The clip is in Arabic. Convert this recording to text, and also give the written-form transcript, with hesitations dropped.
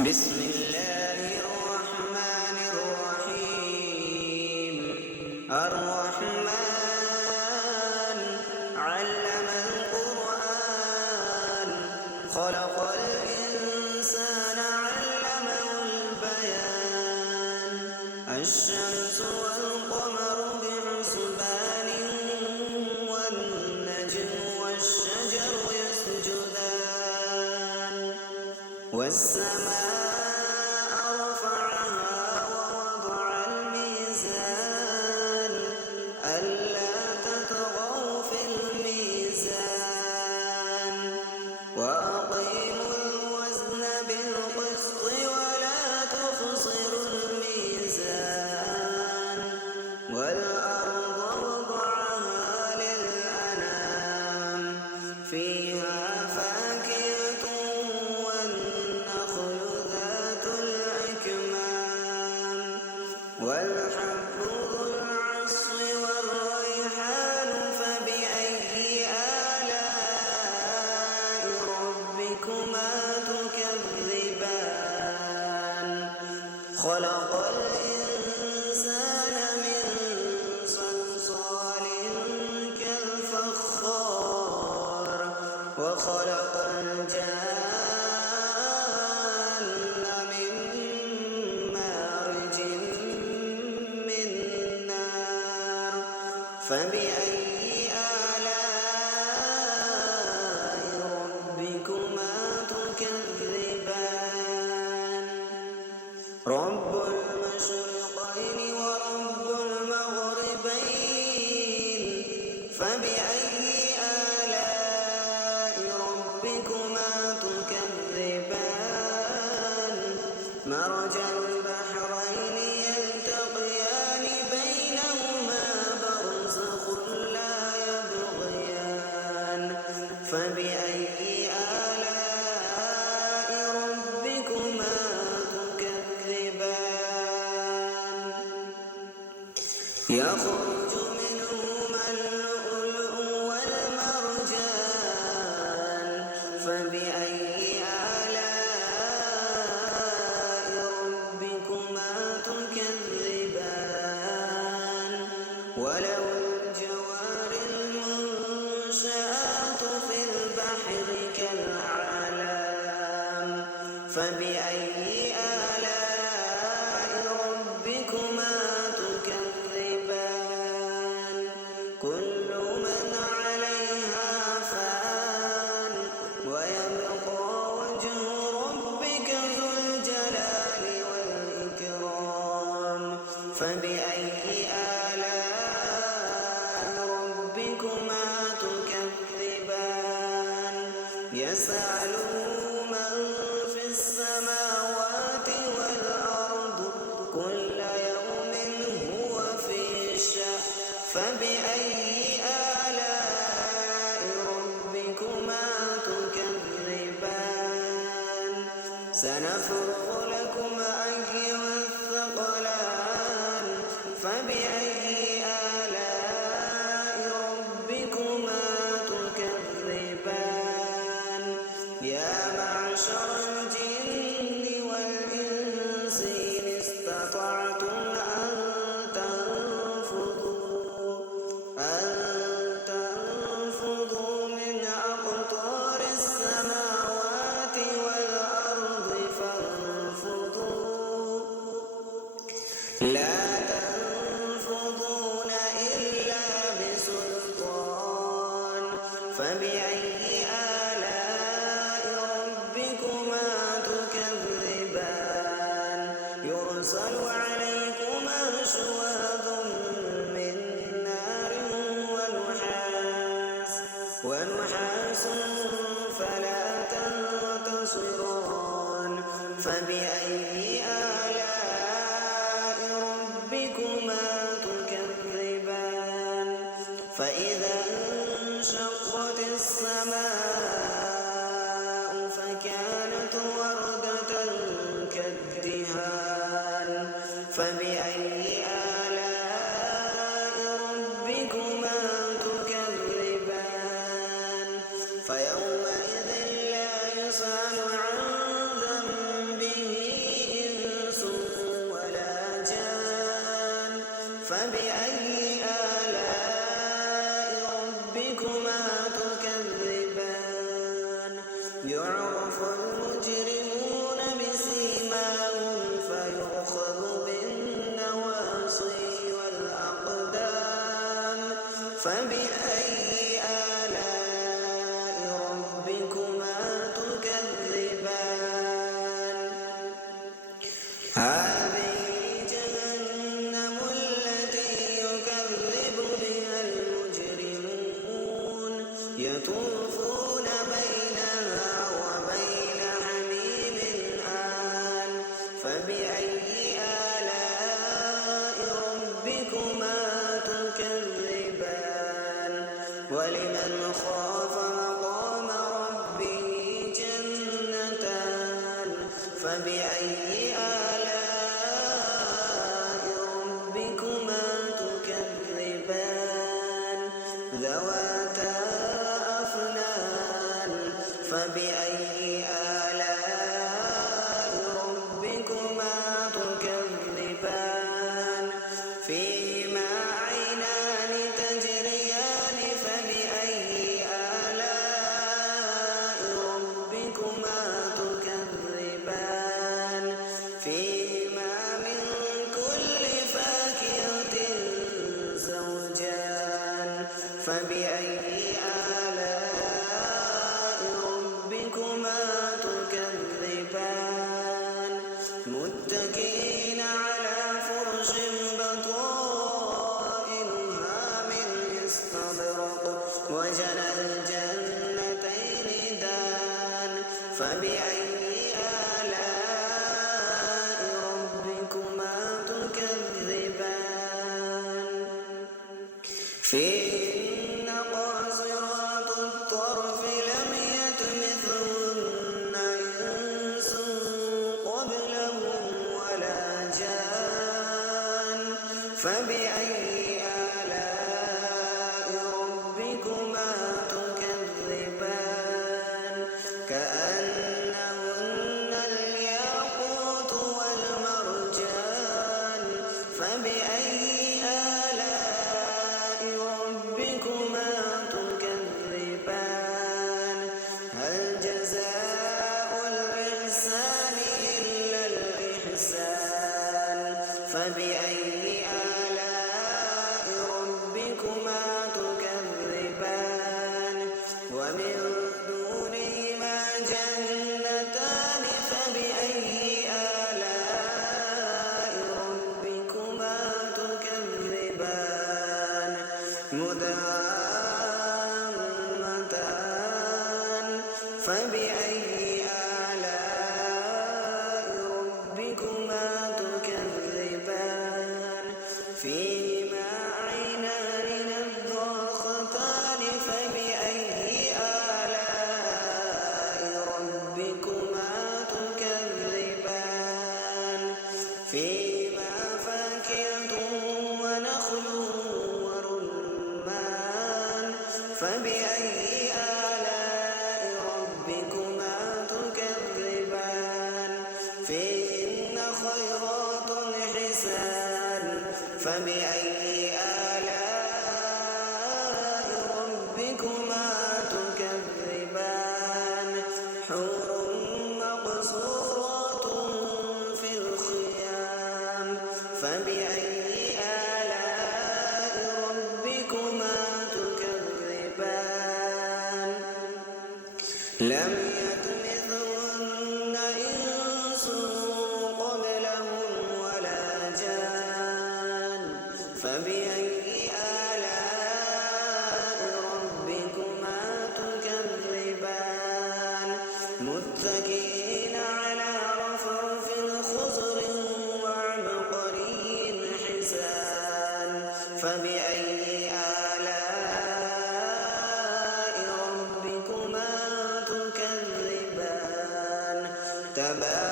بسم الله الرحمن الرحيم. الرحمن علم القرآن خلق الإنسان علمه البيان. الشمس والقمر بحسبان والنجم والشجر يسجدان والسماء رفعها ووضع الميزان ألا تطغوا في الميزان وأقيموا الوزن بالقسط ولا تخسروا الميزان والأرض وضعها للأنام فيها فاكهة والنخل ذات الأكمام والحب ذو العصف والريحان فبأي آلاء ربكما تكذبان خلق الإنسان من صلصال كالفخار وخلق الجان من مارج من نار فبأي آلاء ربكما تكذبان رب المشرقين ورب المغربين فبأي آلاء ربكما تكذبان مرج البحرين يلتقيان بينهما برزخ لا يبغيان فبأي آلاء ربكما تكذبان يخرج منهما اللؤلؤ والمرجان فبأي آلاء ربكما تكذبان وله الجوار المنشآت في البحر كالأعلام فبأي آلاء ربكما تكذبان كل من عليها فان ويبقى وجه ربك ذو الجلال والإكرام فبأي آلاء ربكما تكذبان يسأله من في السماوات والأرض كل يوم هو في شأن فبأي آلاء ربكما تكذبان سنفرغ لكم أيها الثقلان فبأي آلاء ربكما تكذبان يا معشر الجن والإنس إن استطعتم أن تنفذوا من أقطار السماوات والأرض فانفذوا لا تنفذون إلا بسلطان فبأي آلاء ربكما تكذبان يرسل عليكما شواظ من نار ونحاس فلا تنتصران فبأي آلاء ربكما تكذبان فإذا انشقت السماء فكانت وردة كالدهان فبأي آلاء ربكما تكذبان فيومئذ لا يسأل عن ذنبه فبأي آلاء ربكما تكذبان يعرف المجرمون بسيماهم فيؤخذ بالنواصي والأقدام فبأي آلاء ربكما تكذبان هذه جهنم التي يكذب بها المجرمون يطوفون بينها وبين حميم آن فبأي آلاء ربكما تكذبان ولمن خاف مقام ربه جنتان فبأي آلاء ربكما تكذبان ذواتا أفنان فبأي آلاء ربكما تكذبان فيهما عينان تجريان فبأي آلاء ربكما تكذبان فيهما من كل فاكهة زوجان فبأي آلاء ربكما تكذبان متكئين على فرش بطائنها من استبرق وجنى الجنتين دان فبأي آلاء ربكما تكذبان فيهن قاصرات الطرف لم يطمثهن إنس قبلهم ولا جان فبأي آلاء ربكما تكذبان كأنهن الياقوت والمرجان فبأي آلاء ربكما تكذبان هل جزاء الإحسان إلا الإحسان فبأي آلاء ربكما تكذبان ومن دونهما جنتان فبأي آلاء ربكما تكذبان مدهامتان فبأي آلاء ربكما تكذبان فيهما عينان نضاختان فبأي آلاء ربكما تكذبان فيهما فاكهة ونخل ورمان فبأي آلاء ربكما تكذبان فيهن خيرات حسان فبأي آلاء ربكما تكذبان حور مقصورات في الخيام فبأي آلاء ربكما تكذبان لم يطمثهن إنس قبلهم ولا جان فبأي آلاء ربكما تكذبان متكئين على رفرف خضر وعبقري حسان فبأي آلاء ربكما تكذبان تبارك